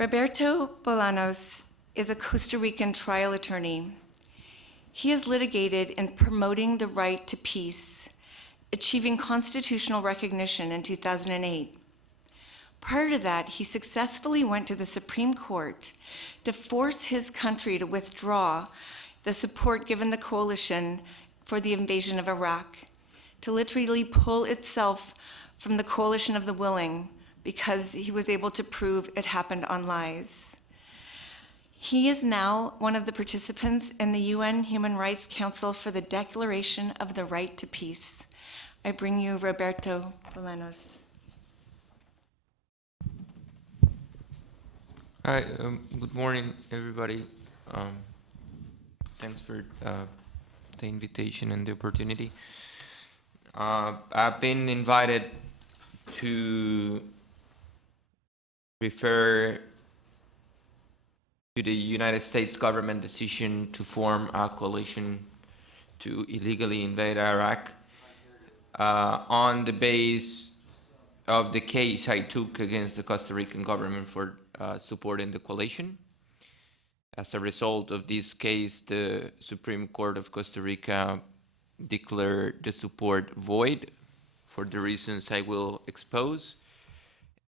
Roberto Bolanos is a Costa Rican trial attorney. He has litigated in promoting the right to peace, achieving constitutional recognition in 2008. Prior to that, he successfully went to the Supreme Court to force his country to withdraw the support given the coalition for the invasion of Iraq, to literally pull itself from the coalition of the willing because he was able to prove it happened on lies. He is now one of the participants in the UN Human Rights Council for the Declaration of the Right to Peace. I bring you Roberto Bolanos. Hi, good morning, everybody. Thanks for the invitation and the opportunity. I've been invited to refer to the United States government decision to form a coalition to illegally invade Iraq on the base of the case I took against the Costa Rican government for supporting the coalition. As a result of this case, the Supreme Court of Costa Rica declared the support void for the reasons I will expose,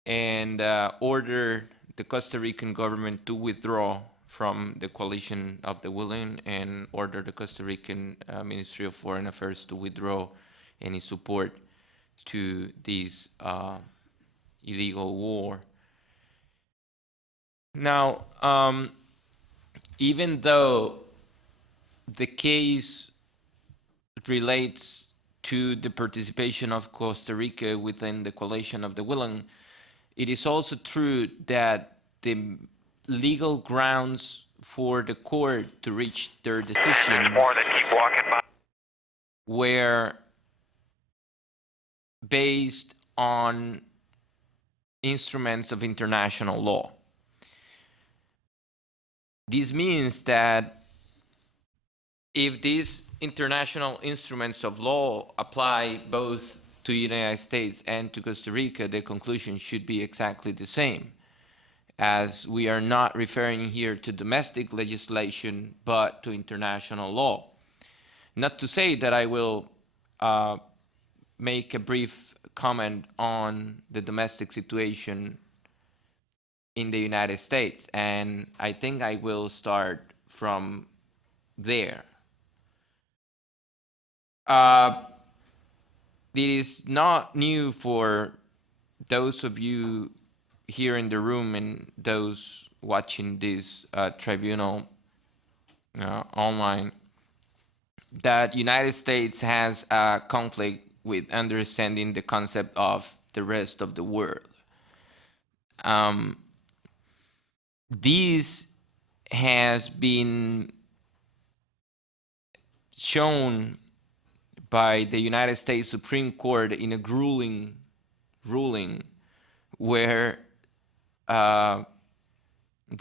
and ordered the Costa Rican government to withdraw from the coalition of the willing, and ordered the Costa Rican Ministry of Foreign Affairs to withdraw any support to this illegal war. Now, even though the case relates to the participation of Costa Rica within the coalition of the willing, it is also true that the legal grounds for the court to reach their decision were based on instruments of international law. This means that if these international instruments of law apply both to the United States and to Costa Rica, the conclusion should be exactly the same, as we are not referring here to domestic legislation, but to international law. Not to say that I will make a brief comment on the domestic situation in the United States, and I think I will start from there. It is not new for those of you here in the room and those watching this tribunal online that United States has a conflict with understanding the concept of the rest of the world. This has been shown by the United States Supreme Court in a grueling ruling where the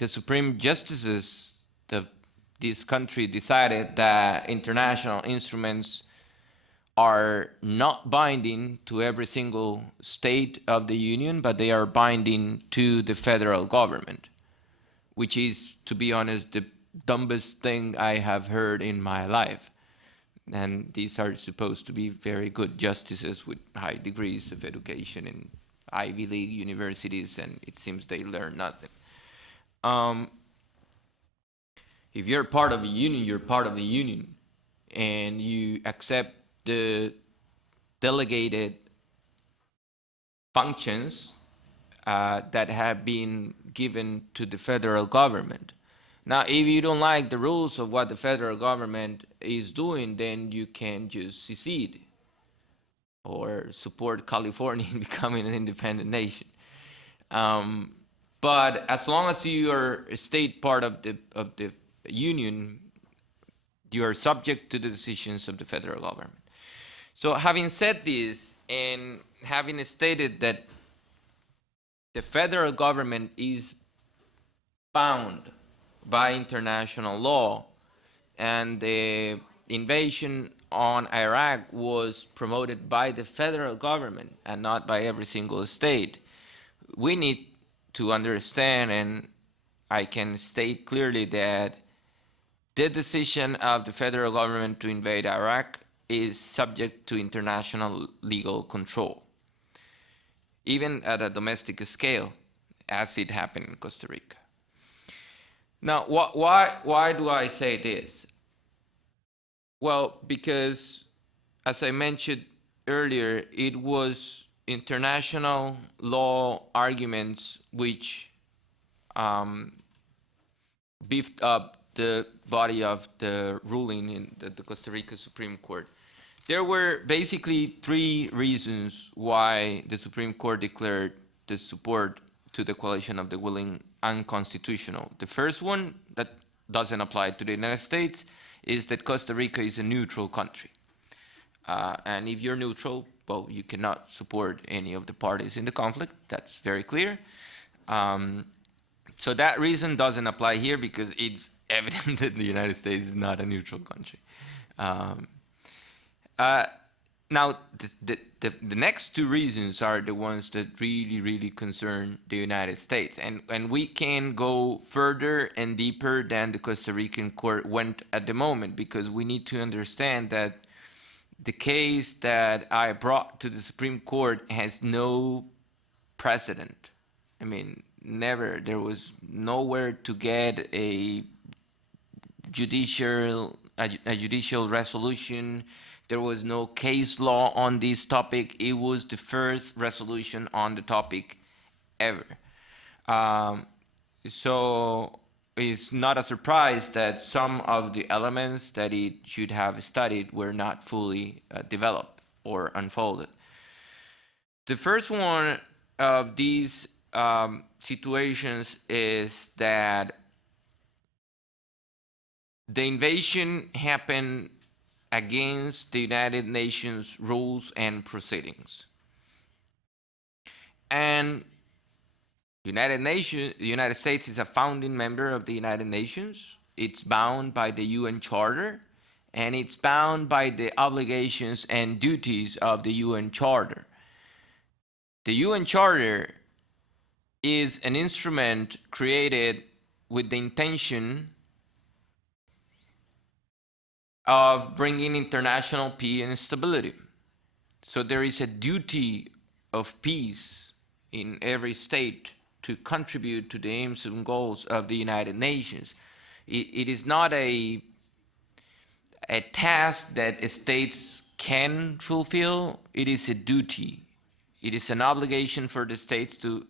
Supreme Justices of this country decided that international instruments are not binding to every single state of the Union, but they are binding to the federal government, which is, to be honest, the dumbest thing I have heard in my life. And these are supposed to be very good justices with high degrees of education in Ivy League universities, and it seems they learn nothing. If you're part of a union, you're part of the union, and you accept the delegated functions that have been given to the federal government. Now, if you don't like the rules of what the federal government is doing, then you can just secede or support California in becoming an independent nation. But as long as you are a state part of the union, you are subject to the decisions of the federal government. So having said this, and having stated that the federal government is bound by international law, and the invasion on Iraq was promoted by the federal government and not by every single state, we need to understand and I can state clearly that the decision of the federal government to invade Iraq is subject to international legal control, even at a domestic scale, as it happened in Costa Rica. Now, why do I say this? Well, because, as I mentioned earlier, it was international law arguments which beefed up the body of the ruling in the Costa Rica Supreme Court. There were basically three reasons why the Supreme Court declared the support to the coalition of the willing unconstitutional. The first one, that doesn't apply to the United States, is that Costa Rica is a neutral country. And if you're neutral, well, you cannot support any of the parties in the conflict. That's very clear. So that reason doesn't apply here because it's evident that the United States is not a neutral country. Now, the next two reasons are the ones that really concern the United States. And we can go further and deeper than the Costa Rican court went at the moment, because we need to understand that the case that I brought to the Supreme Court has no precedent. I mean, never. There was nowhere to get a judicial resolution. There was no case law on this topic. It was the first resolution on the topic ever. So it's not a surprise that some of the elements that it should have studied were not fully developed or unfolded. The first one of these situations is that the invasion happened against the United Nations rules and proceedings. And the United States is a founding member of the United Nations. It's bound by the UN Charter, and it's bound by the obligations and duties of the UN Charter. The UN Charter is an instrument created with the intention of bringing international peace and stability. So there is a duty of peace in every state to contribute to the aims and goals of the United Nations. It is not a task that states can fulfill. It is a duty. It is an obligation for the states to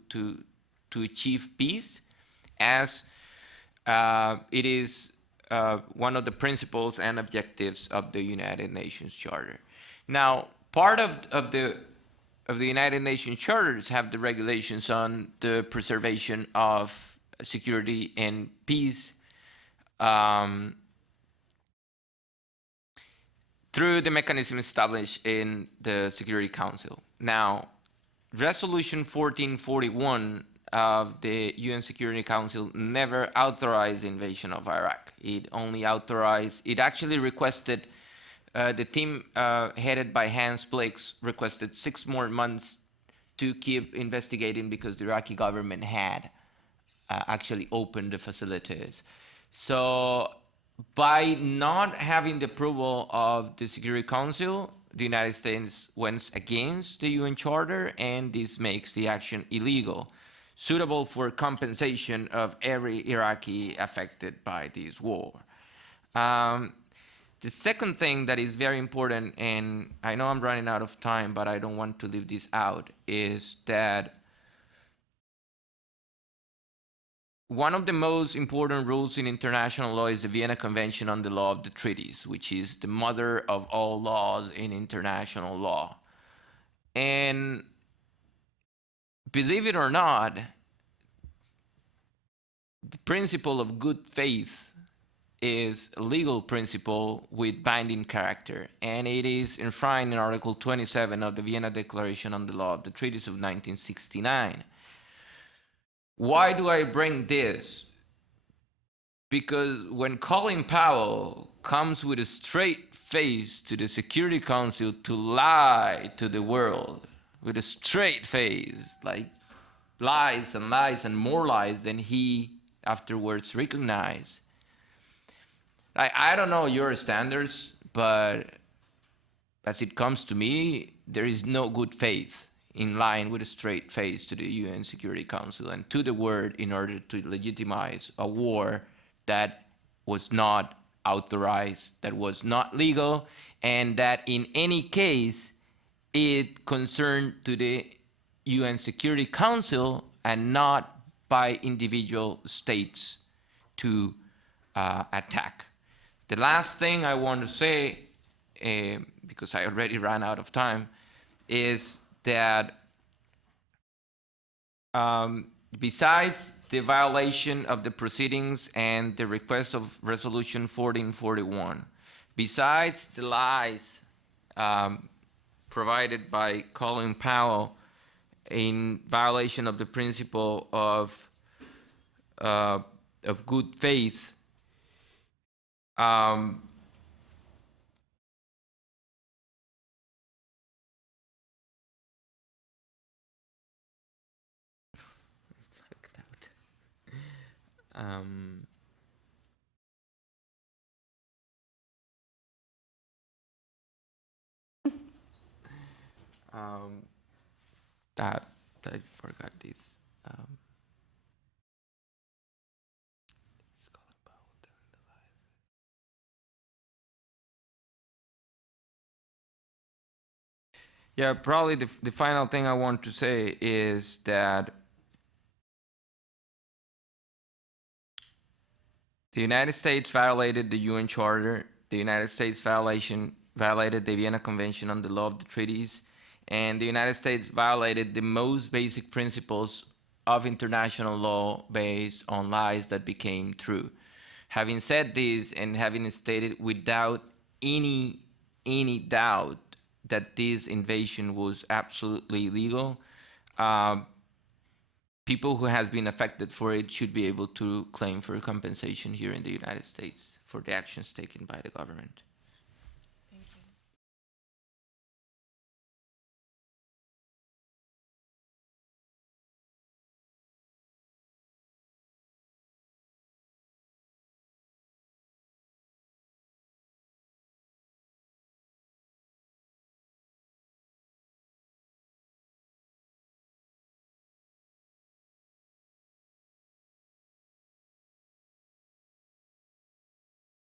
achieve peace, as it is one of the principles and objectives of the United Nations Charter. Now, part of the United Nations Charters have the regulations on the preservation of security and peace through the mechanism established in the Security Council. Now, Resolution 1441 of the UN Security Council never authorized the invasion of Iraq. It actually requested, the team headed by Hans Blix requested 6 more months to keep investigating because the Iraqi government had actually opened the facilities. So by not having the approval of the Security Council, the United States went against the UN Charter, and this makes the action illegal, suitable for compensation of every Iraqi affected by this war. The second thing that is very important, and I know I'm running out of time, but I don't want to leave this out, is that one of the most important rules in international law is the Vienna Convention on the Law of the Treaties, which is the mother of all laws in international law. And believe it or not, the principle of good faith is a legal principle with binding character, and it is enshrined in Article 27 of the Vienna Declaration on the Law of the Treaties of 1969. Why do I bring this? Because when Colin Powell comes with a straight face to the Security Council to lie to the world, with a straight face, like lies and lies and more lies than he afterwards recognized. I don't know your standards, but as it comes to me, there is no good faith in line with a straight face to the UN Security Council and to the word in order to legitimize a war that was not authorized, that was not legal, and that in any case, it concerned to the UN Security Council and not by individual states to attack. The last thing I want to say, because I already ran out of time, is that besides the violation of the proceedings and the request of Resolution 1441, besides the lies provided by Colin Powell in violation of the principle of good faith, that I forgot this. Yeah, probably the final thing I want to say is that the United States violated the UN Charter. The United States violated the Vienna Convention on the Law of the Treaties. And the United States violated the most basic principles of international law based on lies that became true. Having said this and having stated without any doubt that this invasion was absolutely legal, people who has been affected for it should be able to claim for compensation here in the United States for the actions taken by the government.